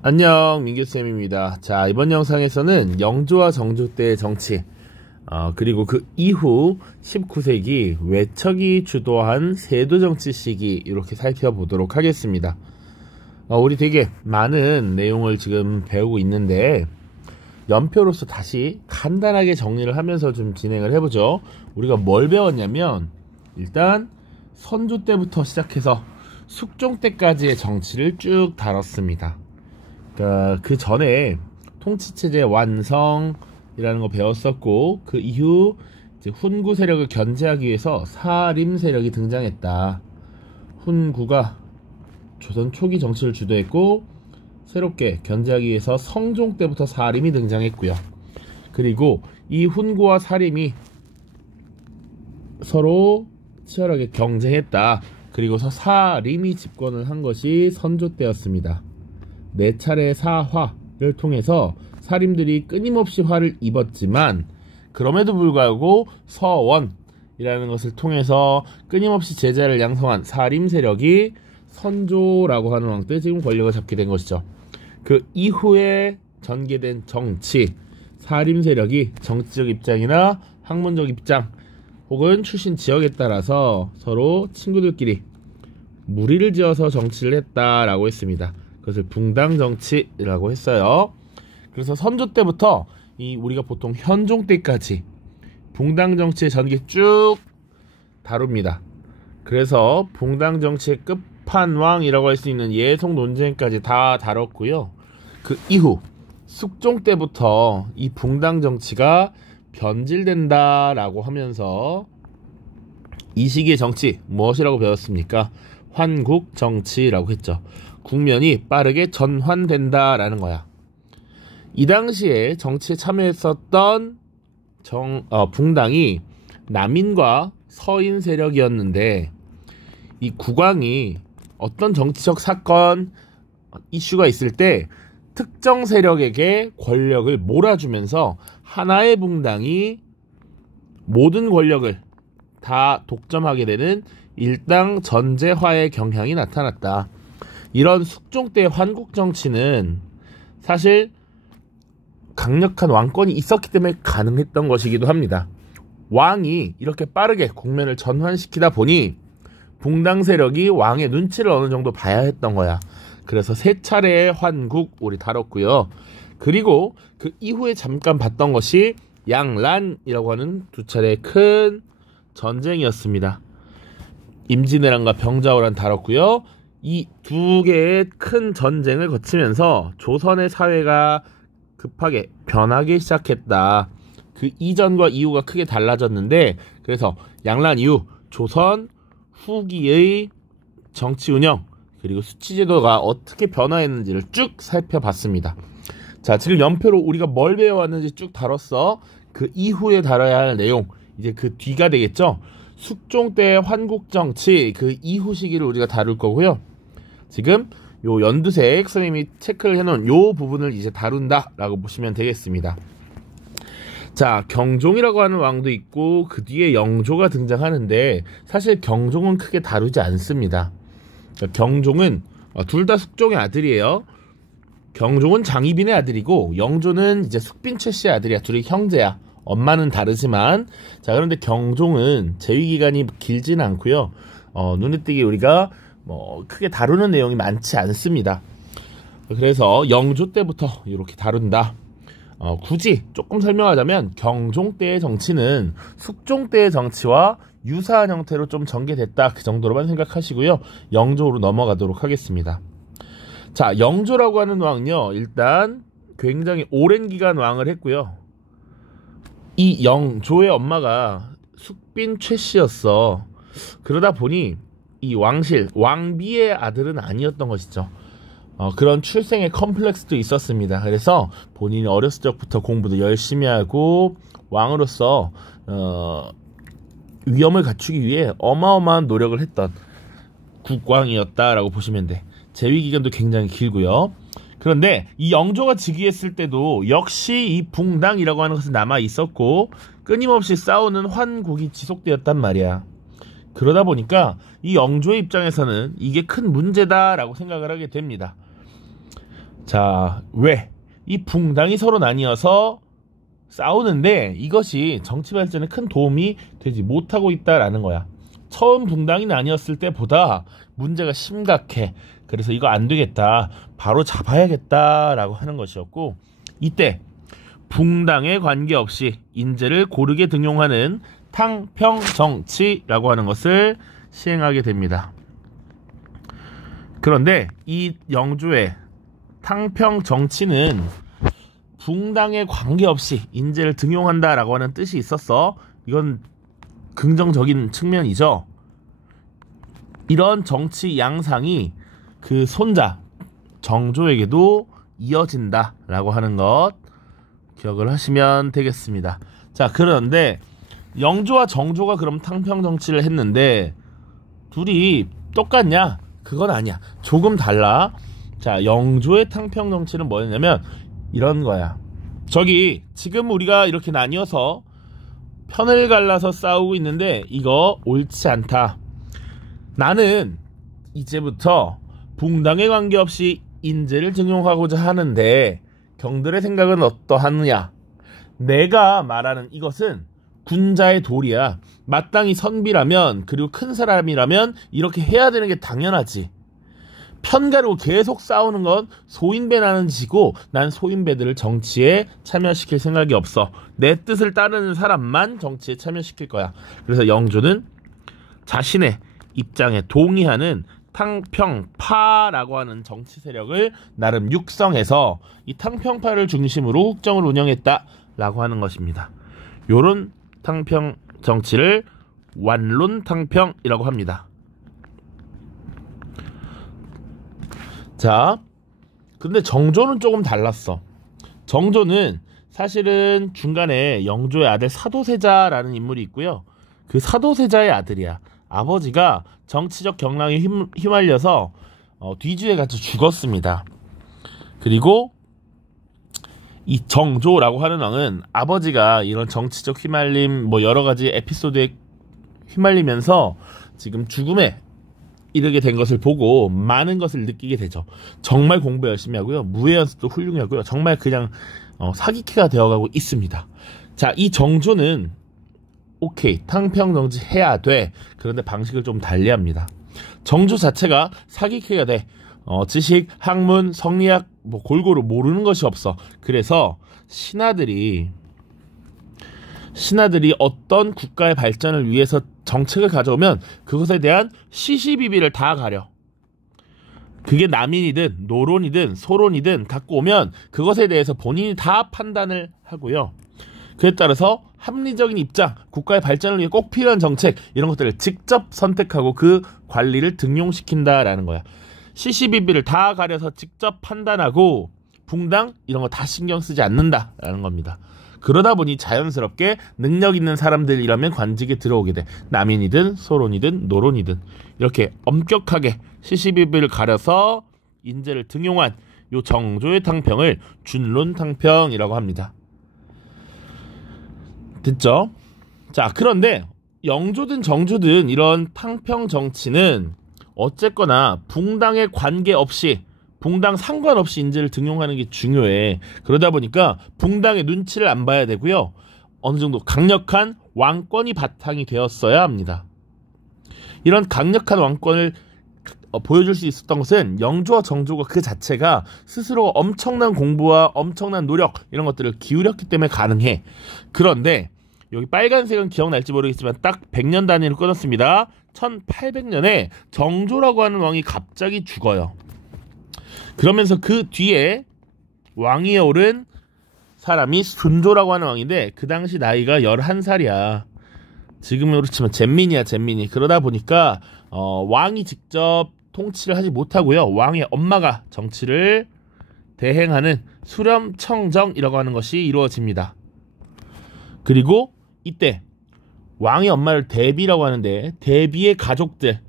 안녕, 민규쌤입니다. 자, 이번 영상에서는 영조와 정조 때의 정치, 그리고 그 이후 19세기 외척이 주도한 세도정치 시기 이렇게 살펴보도록 하겠습니다. 우리 되게 많은 내용을 지금 배우고 있는데 연표로서 다시 간단하게 정리를 하면서 좀 진행을 해보죠. 우리가 뭘 배웠냐면 일단 선조 때부터 시작해서 숙종 때까지의 정치를 쭉 다뤘습니다. 그 전에 통치체제 완성이라는 거 배웠었고, 그 이후 이제 훈구 세력을 견제하기 위해서 사림 세력이 등장했다. 훈구가 조선 초기 정치를 주도했고, 새롭게 견제하기 위해서 성종 때부터 사림이 등장했고요. 그리고 이 훈구와 사림이 서로 치열하게 경쟁했다. 그리고서 사림이 집권을 한 것이 선조 때였습니다. 4차례 사화를 통해서 사림들이 끊임없이 화를 입었지만 그럼에도 불구하고 서원이라는 것을 통해서 끊임없이 제자를 양성한 사림 세력이 선조라고 하는 왕 때 지금 권력을 잡게 된 것이죠. 그 이후에 전개된 정치, 사림 세력이 정치적 입장이나 학문적 입장 혹은 출신 지역에 따라서 서로 친구들끼리 무리를 지어서 정치를 했다라고 했습니다. 그것을 붕당 정치라고 했어요. 그래서 선조 때부터 우리가 보통 현종 때까지 붕당 정치의 전개 쭉 다룹니다. 그래서 붕당 정치의 끝판왕이라고 할 수 있는 예송 논쟁까지 다 다뤘고요. 그 이후 숙종 때부터 이 붕당 정치가 변질된다라고 하면서 이 시기의 정치 무엇이라고 배웠습니까? 환국 정치라고 했죠. 국면이 빠르게 전환된다라는 거야. 이 당시에 정치에 참여했었던 붕당이 남인과 서인 세력이었는데, 이 국왕이 어떤 정치적 사건 이슈가 있을 때 특정 세력에게 권력을 몰아주면서 하나의 붕당이 모든 권력을 다 독점하게 되는 일당 전제화의 경향이 나타났다. 이런 숙종 때의 환국 정치는 사실 강력한 왕권이 있었기 때문에 가능했던 것이기도 합니다. 왕이 이렇게 빠르게 국면을 전환시키다 보니 붕당 세력이 왕의 눈치를 어느 정도 봐야 했던 거야. 그래서 3차례의 환국 우리 다뤘고요. 그리고 그 이후에 잠깐 봤던 것이 양란이라고 하는 2차례의 큰 전쟁이었습니다. 임진왜란과 병자호란 다뤘고요. 이 2개의 큰 전쟁을 거치면서 조선의 사회가 급하게 변하기 시작했다. 그 이전과 이후가 크게 달라졌는데, 그래서 양란 이후 조선 후기의 정치 운영 그리고 수치제도가 어떻게 변화했는지를 쭉 살펴봤습니다. 자, 지금 연표로 우리가 뭘 배워왔는지 쭉 다뤘어. 그 이후에 다뤄야 할 내용, 이제 그 뒤가 되겠죠. 숙종 때의 환국정치 그 이후 시기를 우리가 다룰 거고요. 지금 요 연두색 선생님이 체크를 해놓은 요 부분을 이제 다룬다 라고 보시면 되겠습니다. 자, 경종이라고 하는 왕도 있고 그 뒤에 영조가 등장하는데 사실 경종은 크게 다루지 않습니다. 경종은 둘 다 숙종의 아들이에요. 경종은 장희빈의 아들이고 영조는 이제 숙빈 최씨의 아들이야. 둘이 형제야. 엄마는 다르지만. 자, 그런데 경종은 재위기간이 길지는 않고요. 눈에 띄게 우리가 크게 다루는 내용이 많지 않습니다. 그래서 영조 때부터 이렇게 다룬다. 굳이 조금 설명하자면 경종 때의 정치는 숙종 때의 정치와 유사한 형태로 좀 전개됐다. 그 정도로만 생각하시고요. 영조로 넘어가도록 하겠습니다. 자, 영조라고 하는 왕은요, 일단 굉장히 오랜 기간 왕을 했고요. 이 영조의 엄마가 숙빈 최씨였어. 그러다 보니 이 왕비의 아들은 아니었던 것이죠. 그런 출생의 컴플렉스도 있었습니다. 그래서 본인이 어렸을 적부터 공부도 열심히 하고 왕으로서 위엄을 갖추기 위해 어마어마한 노력을 했던 국왕이었다라고 보시면 돼. 재위 기간도 굉장히 길고요. 그런데 이 영조가 즉위했을 때도 역시 이 붕당이라고 하는 것은 남아 있었고 끊임없이 싸우는 환국이 지속되었단 말이야. 그러다 보니까 이 영조의 입장에서는 이게 큰 문제다라고 생각을 하게 됩니다. 자, 왜? 이 붕당이 서로 나뉘어서 싸우는데 이것이 정치 발전에 큰 도움이 되지 못하고 있다라는 거야. 처음 붕당이 나뉘었을 때보다 문제가 심각해. 그래서 이거 안 되겠다. 바로 잡아야겠다라고 하는 것이었고, 이때 붕당에 관계없이 인재를 고르게 등용하는 탕평정치라고 하는 것을 시행하게 됩니다. 그런데 이 영조의 탕평정치는 붕당에 관계없이 인재를 등용한다라고 하는 뜻이 있었어. 이건 긍정적인 측면이죠. 이런 정치 양상이 그 손자 정조에게도 이어진다라고 하는 것 기억을 하시면 되겠습니다. 자, 그런데 영조와 정조가 그럼 탕평정치를 했는데 둘이 똑같냐? 그건 아니야. 조금 달라. 자, 영조의 탕평정치는 뭐였냐면 이런 거야. 저기 지금 우리가 이렇게 나뉘어서 편을 갈라서 싸우고 있는데 이거 옳지 않다. 나는 이제부터 붕당에 관계없이 인재를 등용하고자 하는데 경들의 생각은 어떠하느냐? 내가 말하는 이것은 군자의 도리야. 마땅히 선비라면, 그리고 큰 사람이라면 이렇게 해야 되는 게 당연하지. 편가르고 계속 싸우는 건 소인배 나는 지고, 난 소인배들을 정치에 참여시킬 생각이 없어. 내 뜻을 따르는 사람만 정치에 참여시킬 거야. 그래서 영조는 자신의 입장에 동의하는 탕평파라고 하는 정치 세력을 나름 육성해서 이 탕평파를 중심으로 국정을 운영했다라고 하는 것입니다. 요런 탕평 정치를 완론탕평이라고 합니다. 자, 근데 정조는 조금 달랐어. 정조는 사실은 중간에 영조의 아들 사도세자라는 인물이 있고요. 그 사도세자의 아들이야. 아버지가 정치적 경랑에 휘말려서 뒤주에 갇혀 죽었습니다. 그리고 이 정조라고 하는 왕은 아버지가 이런 정치적 휘말림 뭐 여러 가지 에피소드에 휘말리면서 지금 죽음에 이르게 된 것을 보고 많은 것을 느끼게 되죠. 정말 공부 열심히 하고요. 무예 연습도 훌륭하고요. 정말 그냥 사기캐가 되어가고 있습니다. 자, 이 정조는 오케이, 탕평정치 해야 돼. 그런데 방식을 좀 달리합니다. 정조 자체가 사기캐가 돼. 지식, 학문, 성리학 뭐 골고루 모르는 것이 없어. 그래서 신하들이 어떤 국가의 발전을 위해서 정책을 가져오면 그것에 대한 시시비비를 다 가려. 그게 남인이든 노론이든 소론이든 갖고 오면 그것에 대해서 본인이 다 판단을 하고요. 그에 따라서 합리적인 입장, 국가의 발전을 위해 꼭 필요한 정책 이런 것들을 직접 선택하고 그 관리를 등용시킨다라는 거야. 시시비비를 다 가려서 직접 판단하고 붕당 이런 거 다 신경 쓰지 않는다라는 겁니다. 그러다 보니 자연스럽게 능력 있는 사람들이라면 관직에 들어오게 돼. 남인이든 소론이든 노론이든 이렇게 엄격하게 시시비비를 가려서 인재를 등용한 요 정조의 탕평을 준론탕평이라고 합니다. 됐죠? 자, 그런데 영조든 정조든 이런 탕평 정치는 어쨌거나 붕당에 관계없이 붕당 상관없이 인재를 등용하는 게 중요해. 그러다 보니까 붕당의 눈치를 안 봐야 되고요. 어느 정도 강력한 왕권이 바탕이 되었어야 합니다. 이런 강력한 왕권을 보여줄 수 있었던 것은 영조와 정조가 그 자체가 스스로 엄청난 공부와 엄청난 노력 이런 것들을 기울였기 때문에 가능해. 그런데 여기 빨간색은 기억날지 모르겠지만 딱 100년 단위로 끊었습니다. 1800년에 정조라고 하는 왕이 갑자기 죽어요. 그러면서 그 뒤에 왕위에 오른 사람이 순조라고 하는 왕인데 그 당시 나이가 11살이야. 지금으로 치면 잼민이야, 잼민이. 그러다 보니까 왕이 직접 통치를 하지 못하고요. 왕의 엄마가 정치를 대행하는 수렴청정이라고 하는 것이 이루어집니다. 그리고 이때 왕의 엄마를 대비라고 하는데 대비의 가족들,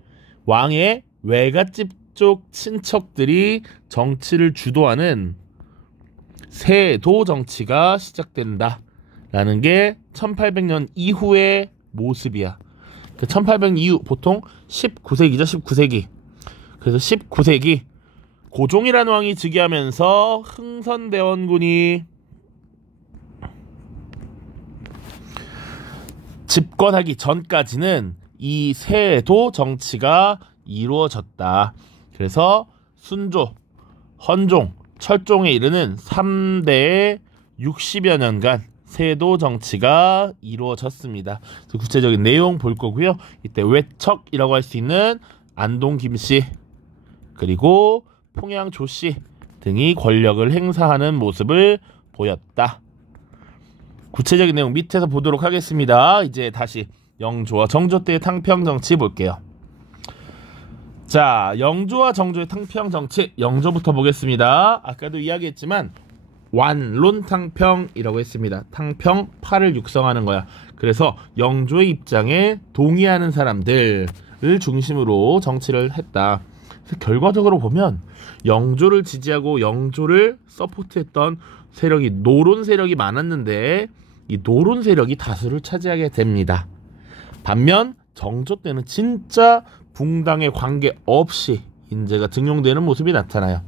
왕의 외갓집 쪽 친척들이 정치를 주도하는 세도 정치가 시작된다라는 게 1800년 이후의 모습이야. 1800년 이후 보통 19세기죠. 19세기. 그래서 19세기 고종이라는 왕이 즉위하면서 흥선대원군이 집권하기 전까지는 이 세도 정치가 이루어졌다. 그래서 순조, 헌종, 철종에 이르는 3대의 60여 년간 세도 정치가 이루어졌습니다. 구체적인 내용 볼 거고요. 이때 외척이라고 할 수 있는 안동 김씨 그리고 풍양 조씨 등이 권력을 행사하는 모습을 보였다. 구체적인 내용 밑에서 보도록 하겠습니다. 이제 다시 영조와 정조 때의 탕평 정치 볼게요. 자, 영조와 정조의 탕평 정치, 영조부터 보겠습니다. 아까도 이야기했지만 완론탕평이라고 했습니다. 탕평, 팔을 육성하는 거야. 그래서 영조의 입장에 동의하는 사람들을 중심으로 정치를 했다. 그래서 결과적으로 보면 영조를 지지하고 영조를 서포트했던 세력이 노론 세력이 많았는데 이 노론 세력이 다수를 차지하게 됩니다. 반면 정조 때는 진짜 붕당에 관계없이 인재가 등용되는 모습이 나타나요.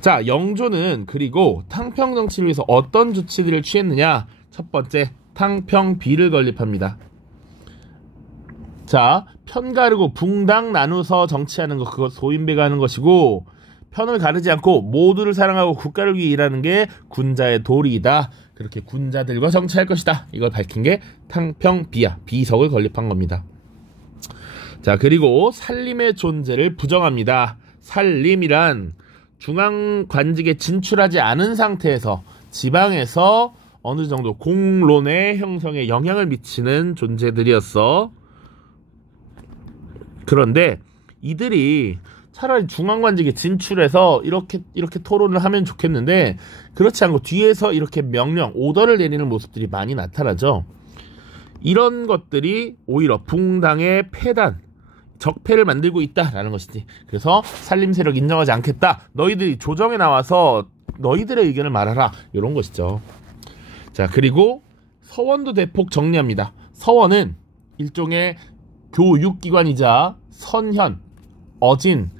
자, 영조는 그리고 탕평 정치를 위해서 어떤 조치들을 취했느냐? 첫 번째, 탕평비를 건립합니다. 자, 편 가르고 붕당 나누어서 정치하는 것, 그것 소인배가 하는 것이고, 편을 가르지 않고 모두를 사랑하고 국가를 위해 일하는 게 군자의 도리이다. 그렇게 군자들과 정치할 것이다. 이걸 밝힌 게 탕평비야. 비석을 건립한 겁니다. 자, 그리고 살림의 존재를 부정합니다. 살림이란 중앙관직에 진출하지 않은 상태에서 지방에서 어느 정도 공론의 형성에 영향을 미치는 존재들이었어. 그런데 이들이 차라리 중앙관직에 진출해서 이렇게 토론을 하면 좋겠는데 그렇지 않고 뒤에서 이렇게 명령, 오더를 내리는 모습들이 많이 나타나죠. 이런 것들이 오히려 붕당의 패단, 적폐를 만들고 있다라는 것이지. 그래서 살림 세력 인정하지 않겠다. 너희들이 조정에 나와서 너희들의 의견을 말하라. 이런 것이죠. 자, 그리고 서원도 대폭 정리합니다. 서원은 일종의 교육기관이자 선현, 어진,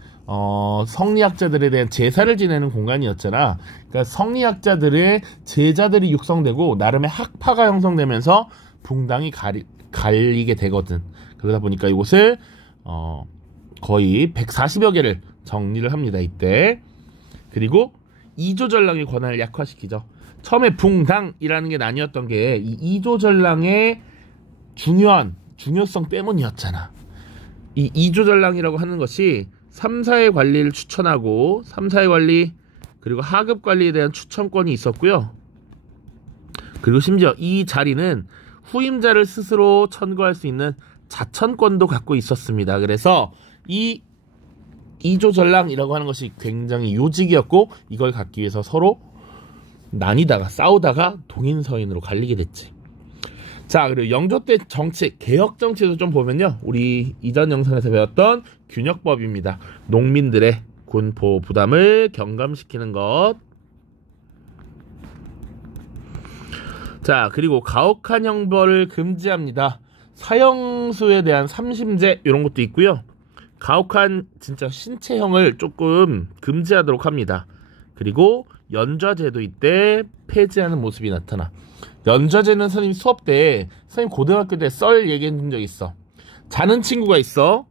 성리학자들에 대한 제사를 지내는 공간이었잖아. 그러니까 성리학자들의 제자들이 육성되고 나름의 학파가 형성되면서 붕당이 갈리게 되거든. 그러다 보니까 이곳을 거의 140여 개를 정리를 합니다. 이때. 그리고 이조전랑의 권한을 약화시키죠. 처음에 붕당이라는 게 나뉘었던 게 이 이조전랑의 중요성 때문이었잖아. 이 이조전랑이라고 하는 것이 3사의 관리를 추천하고 3사의 관리 그리고 하급 관리에 대한 추천권이 있었고요. 그리고 심지어 이 자리는 후임자를 스스로 천거할 수 있는 자천권도 갖고 있었습니다. 그래서 이 이조전랑이라고 하는 것이 굉장히 요직이었고 이걸 갖기 위해서 서로 나뉘다가 싸우다가 동인서인으로 갈리게 됐지. 자, 그리고 영조 때 정치, 개혁 정치에서 좀 보면요. 우리 이전 영상에서 배웠던 균역법입니다. 농민들의 군포 부담을 경감시키는 것. 자, 그리고 가혹한 형벌을 금지합니다. 사형수에 대한 삼심제 이런 것도 있고요. 가혹한 진짜 신체형을 조금 금지하도록 합니다. 그리고 연좌제도 이때 폐지하는 모습이 나타나. 연좌제는 선생님 수업 때, 선생님 고등학교 때 썰 얘기해 준 적 있어. 자는 친구가 있어.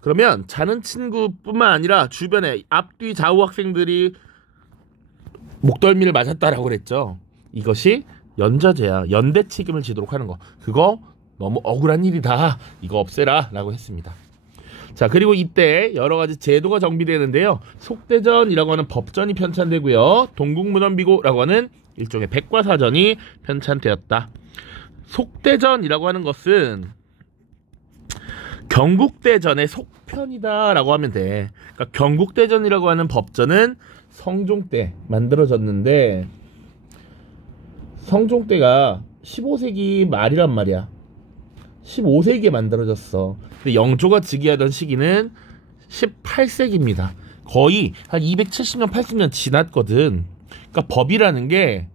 그러면 자는 친구뿐만 아니라 주변에 앞뒤 좌우 학생들이 목덜미를 맞았다라고 그랬죠. 이것이 연좌제야. 연대책임을 지도록 하는 거. 그거 너무 억울한 일이다. 이거 없애라 라고 했습니다. 자, 그리고 이때 여러가지 제도가 정비되는데요. 속대전이라고 하는 법전이 편찬되고요. 동국문헌비고라고 하는 일종의 백과사전이 편찬되었다. 속대전이라고 하는 것은 경국대전의 속편이다 라고 하면 돼. 그러니까 경국대전이라고 하는 법전은 성종 때 만들어졌는데 성종 때가 15세기 말이란 말이야. 15세기에 만들어졌어. 근데 영조가 즉위하던 시기는 18세기입니다. 거의 한 270년, 80년 지났거든. 그러니까 법이라는 게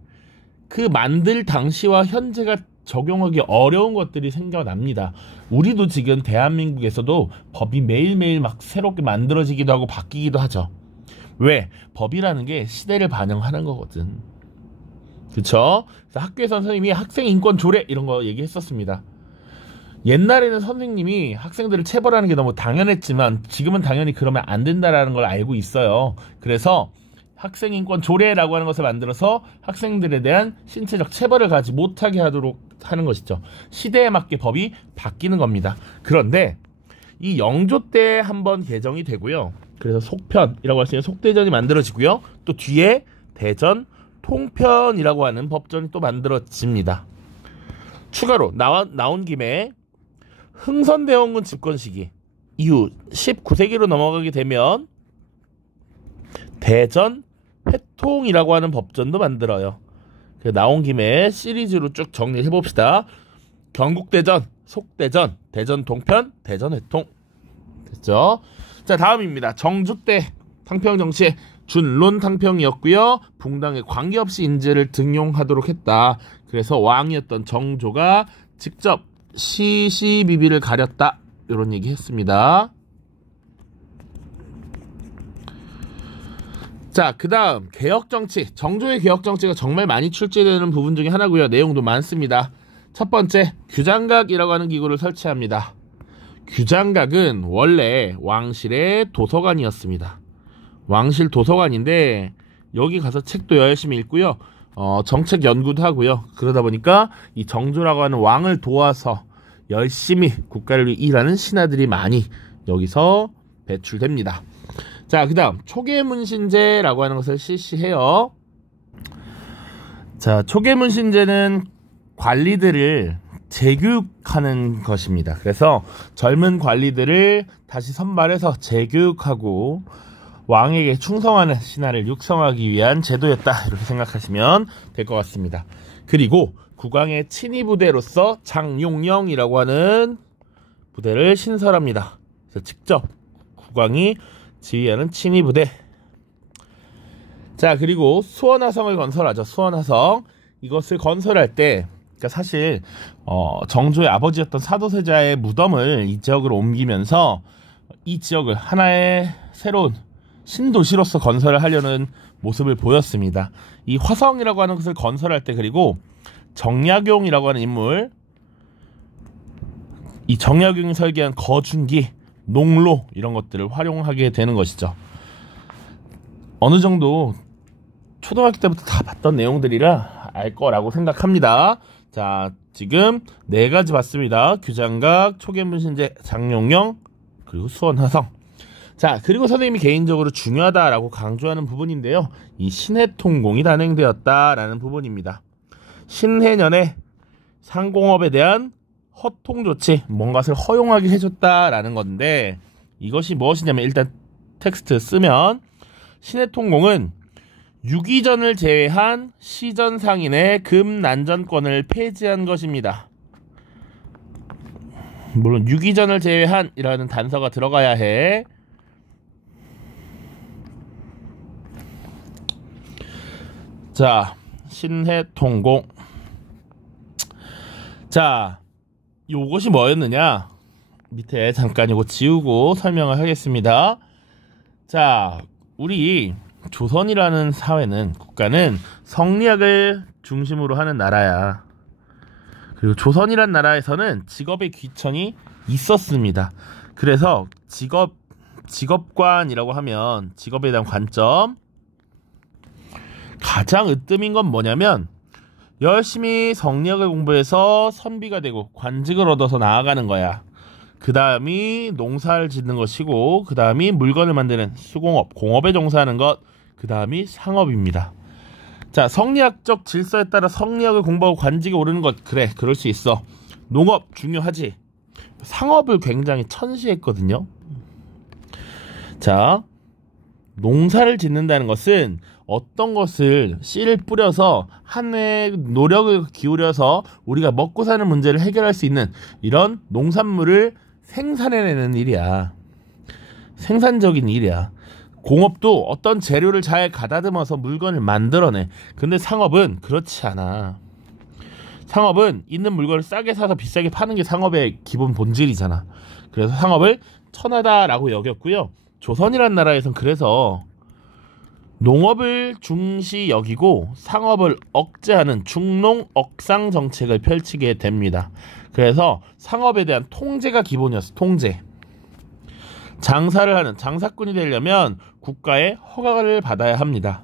그 만들 당시와 현재가 적용하기 어려운 것들이 생겨납니다. 우리도 지금 대한민국에서도 법이 매일매일 막 새롭게 만들어지기도 하고 바뀌기도 하죠. 왜? 법이라는 게 시대를 반영하는 거거든. 그쵸? 그래서 학교에서 선생님이 학생 인권 조례 이런 거 얘기했었습니다. 옛날에는 선생님이 학생들을 체벌하는 게 너무 당연했지만 지금은 당연히 그러면 안 된다라는 걸 알고 있어요. 그래서 학생 인권 조례라고 하는 것을 만들어서 학생들에 대한 신체적 체벌을 가지 못하게 하도록 하는 것이죠. 시대에 맞게 법이 바뀌는 겁니다. 그런데 이 영조 때 한번 개정이 되고요. 그래서 속편이라고 할 수 있는 속대전이 만들어지고요. 또 뒤에 대전 통편이라고 하는 법전이 또 만들어집니다. 추가로 나온 김에 흥선대원군 집권 시기 이후 19세기로 넘어가게 되면 대전 회통이라고 하는 법전도 만들어요. 나온 김에 시리즈로 쭉 정리해 봅시다. 경국대전, 속대전, 대전 통편, 대전 회통. 됐죠? 자, 다음입니다. 정조 때 탕평 정치의 준론 탕평이었고요. 붕당에 관계없이 인재를 등용하도록 했다. 그래서 왕이었던 정조가 직접 시시비비를 가렸다. 이런 얘기 했습니다. 자, 그 다음 개혁정치. 정조의 개혁정치가 정말 많이 출제되는 부분 중에 하나고요. 내용도 많습니다. 첫 번째, 규장각이라고 하는 기구를 설치합니다. 규장각은 원래 왕실의 도서관이었습니다. 왕실 도서관인데 여기 가서 책도 열심히 읽고요. 정책 연구도 하고요. 그러다 보니까 이 정조라고 하는 왕을 도와서 열심히 국가를 위해 일하는 신하들이 많이 여기서 배출됩니다. 자, 그 다음 초계문신제라고 하는 것을 실시해요. 자, 초계문신제는 관리들을 재교육하는 것입니다. 그래서 젊은 관리들을 다시 선발해서 재교육하고 왕에게 충성하는 신하를 육성하기 위한 제도였다. 이렇게 생각하시면 될 것 같습니다. 그리고 국왕의 친위 부대로서 장용령이라고 하는 부대를 신설합니다. 그래서 직접 국왕이 지휘하는 친위 부대. 자, 그리고 수원화성을 건설하죠. 수원화성. 이것을 건설할 때 그러니까 사실 정조의 아버지였던 사도세자의 무덤을 이 지역으로 옮기면서 이 지역을 하나의 새로운 신도시로서 건설을 하려는 모습을 보였습니다. 이 화성이라고 하는 것을 건설할 때 그리고 정약용이라고 하는 인물, 이 정약용이 설계한 거중기, 농로 이런 것들을 활용하게 되는 것이죠. 어느 정도 초등학교 때부터 다 봤던 내용들이라 알 거라고 생각합니다. 자, 지금 4가지 봤습니다. 규장각, 초계문신제, 장용령, 그리고 수원화성. 자, 그리고 선생님이 개인적으로 중요하다라고 강조하는 부분인데요. 이 신해통공이 단행되었다라는 부분입니다. 신해년에 상공업에 대한 허통조치, 뭔가를 허용하게 해줬다라는 건데 이것이 무엇이냐면 일단 텍스트 쓰면 신해통공은 유기전을 제외한 시전 상인의 금난전권을 폐지한 것입니다. 물론 유기전을 제외한 이라는 단서가 들어가야 해. 자, 신해통공. 자, 요것이 뭐였느냐? 밑에 잠깐 이거 지우고 설명을 하겠습니다. 자, 우리 조선이라는 사회는, 국가는 성리학을 중심으로 하는 나라야. 그리고 조선이란 나라에서는 직업의 귀천이 있었습니다. 그래서 직업관이라고 하면 직업에 대한 관점, 가장 으뜸인 건 뭐냐면 열심히 성리학을 공부해서 선비가 되고 관직을 얻어서 나아가는 거야. 그 다음이 농사를 짓는 것이고, 그 다음이 물건을 만드는 수공업, 공업에 종사하는 것, 그 다음이 상업입니다. 자, 성리학적 질서에 따라 성리학을 공부하고 관직에 오르는 것, 그래, 그럴 수 있어. 농업 중요하지. 상업을 굉장히 천시했거든요. 자, 농사를 짓는다는 것은 어떤 것을 씨를 뿌려서 한 해 노력을 기울여서 우리가 먹고 사는 문제를 해결할 수 있는 이런 농산물을 생산해내는 일이야. 생산적인 일이야. 공업도 어떤 재료를 잘 가다듬어서 물건을 만들어내. 근데 상업은 그렇지 않아. 상업은 있는 물건을 싸게 사서 비싸게 파는 게 상업의 기본 본질이잖아. 그래서 상업을 천하다라고 여겼고요. 조선이라는 나라에선 그래서 농업을 중시 여기고 상업을 억제하는 중농억상 정책을 펼치게 됩니다. 그래서 상업에 대한 통제가 기본이었어. 통제. 장사를 하는 장사꾼이 되려면 국가의 허가를 받아야 합니다.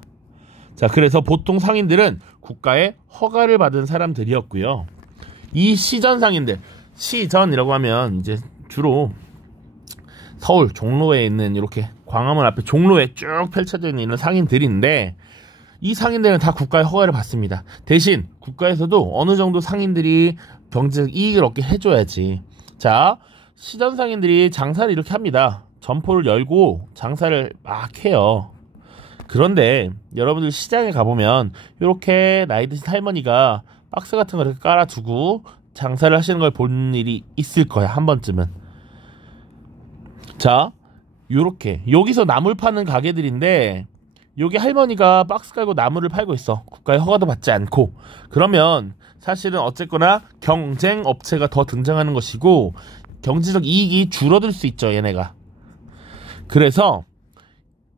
자, 그래서 보통 상인들은 국가의 허가를 받은 사람들이었고요. 이 시전 상인들, 시전이라고 하면 이제 주로 서울 종로에 있는 이렇게 광화문 앞에 종로에 쭉 펼쳐져 있는 이런 상인들인데, 이 상인들은 다 국가의 허가를 받습니다. 대신 국가에서도 어느 정도 상인들이 경제적 이익을 얻게 해줘야지. 자, 시전 상인들이 장사를 이렇게 합니다. 점포를 열고 장사를 막 해요. 그런데 여러분들 시장에 가보면 이렇게 나이 드신 할머니가 박스 같은 거 이렇게 깔아두고 장사를 하시는 걸 본 일이 있을 거야, 한 번쯤은. 자, 요렇게 여기서 나물 파는 가게들인데, 여기 할머니가 박스 깔고 나물을 팔고 있어. 국가의 허가도 받지 않고. 그러면 사실은 어쨌거나 경쟁 업체가 더 등장하는 것이고 경제적 이익이 줄어들 수 있죠, 얘네가. 그래서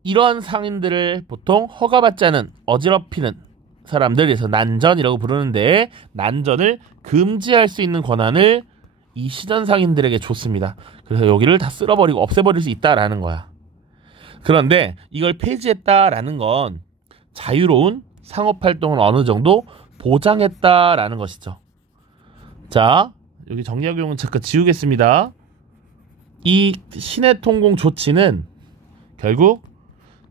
이러한 상인들을 보통 허가받지 않은 어지럽히는 사람들에서 난전이라고 부르는데, 난전을 금지할 수 있는 권한을 이 시전 상인들에게 줬습니다. 그래서 여기를 다 쓸어버리고 없애버릴 수 있다라는 거야. 그런데 이걸 폐지했다라는 건 자유로운 상업활동을 어느 정도 보장했다라는 것이죠. 자, 여기 정리하기용은 잠깐 지우겠습니다. 이 시내통공 조치는 결국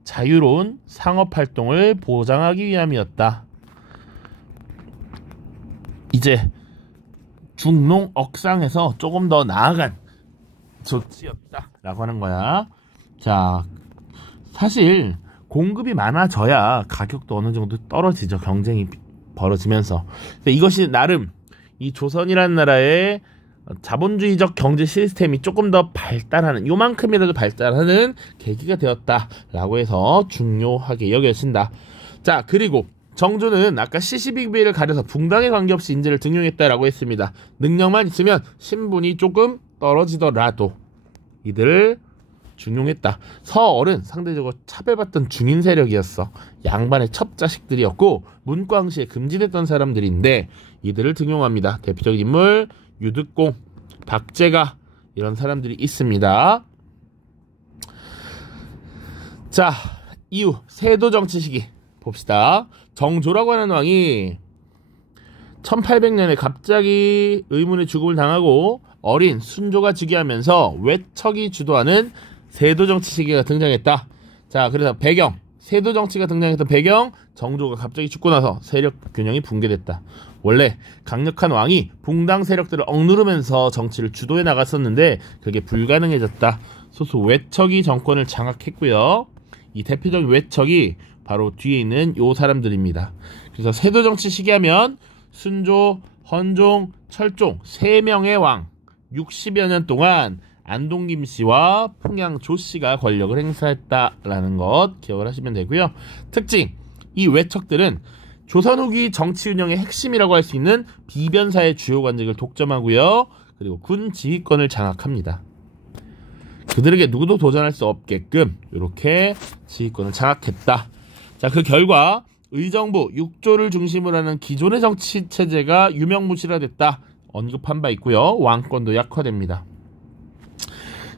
자유로운 상업활동을 보장하기 위함이었다. 이제 중농억상에서 조금 더 나아간 조치였다라고 하는 거야. 자, 사실 공급이 많아져야 가격도 어느 정도 떨어지죠. 경쟁이 벌어지면서. 근데 이것이 나름 이 조선이라는 나라의 자본주의적 경제 시스템이 조금 더 발달하는, 요만큼이라도 발달하는 계기가 되었다라고 해서 중요하게 여겨진다. 자, 그리고 정조는 아까 시시비비를 가려서 붕당에 관계없이 인재를 등용했다라고 했습니다. 능력만 있으면 신분이 조금 떨어지더라도 이들을 중용했다. 서얼은 상대적으로 차별받던 중인 세력이었어. 양반의 첫 자식들이었고 문광시에 금지됐던 사람들인데 이들을 등용합니다. 대표적인 인물 유득공, 박제가, 이런 사람들이 있습니다. 자, 이후 세도 정치 시기 봅시다. 정조라고 하는 왕이 1800년에 갑자기 의문의 죽음을 당하고 어린 순조가 즉위하면서 외척이 주도하는 세도 정치 시기가 등장했다. 자, 그래서 배경, 세도 정치가 등장했던 배경, 정조가 갑자기 죽고 나서 세력 균형이 붕괴됐다. 원래 강력한 왕이 붕당 세력들을 억누르면서 정치를 주도해 나갔었는데 그게 불가능해졌다. 소수 외척이 정권을 장악했고요. 이 대표적인 외척이 바로 뒤에 있는 요 사람들입니다. 그래서 세도 정치 시기하면 순조, 헌종, 철종 3명의 왕 60여 년 동안 안동 김씨와 풍양 조씨가 권력을 행사했다라는 것 기억을 하시면 되고요. 특징, 이 외척들은 조선 후기 정치 운영의 핵심이라고 할 수 있는 비변사의 주요 관직을 독점하고요. 그리고 군 지휘권을 장악합니다. 그들에게 누구도 도전할 수 없게끔 이렇게 지휘권을 장악했다. 자, 그 결과 의정부, 육조를 중심으로 하는 기존의 정치 체제가 유명무실화됐다. 언급한 바 있고요. 왕권도 약화됩니다.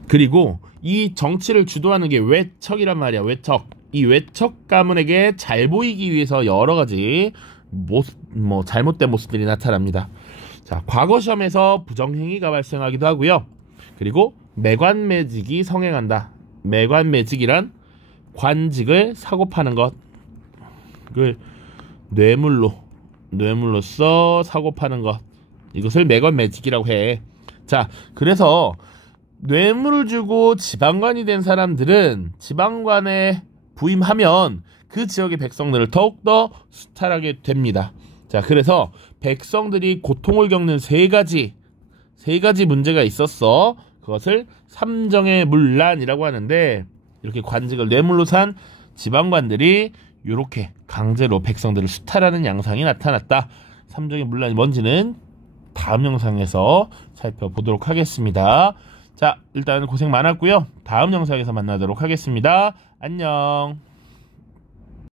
그리고 이 정치를 주도하는 게 외척이란 말이야. 외척. 이 외척 가문에게 잘 보이기 위해서 여러 가지 잘못된 모습들이 나타납니다. 자, 과거 시험에서 부정행위가 발생하기도 하고요. 그리고 매관매직이 성행한다. 매관매직이란 관직을 사고 파는 것. 그 뇌물로서 사고 파는 것. 이것을 매관매직이라고 해. 자, 그래서 뇌물을 주고 지방관이 된 사람들은 지방관에 부임하면 그 지역의 백성들을 더욱더 수탈하게 됩니다. 자, 그래서 백성들이 고통을 겪는 세 가지 문제가 있었어. 그것을 삼정의 문란이라고 하는데, 이렇게 관직을 뇌물로 산 지방관들이 이렇게 강제로 백성들을 수탈하는 양상이 나타났다. 삼정의 문란이 뭔지는 다음 영상에서 살펴보도록 하겠습니다. 자, 일단 고생 많았고요. 다음 영상에서 만나도록 하겠습니다. 안녕.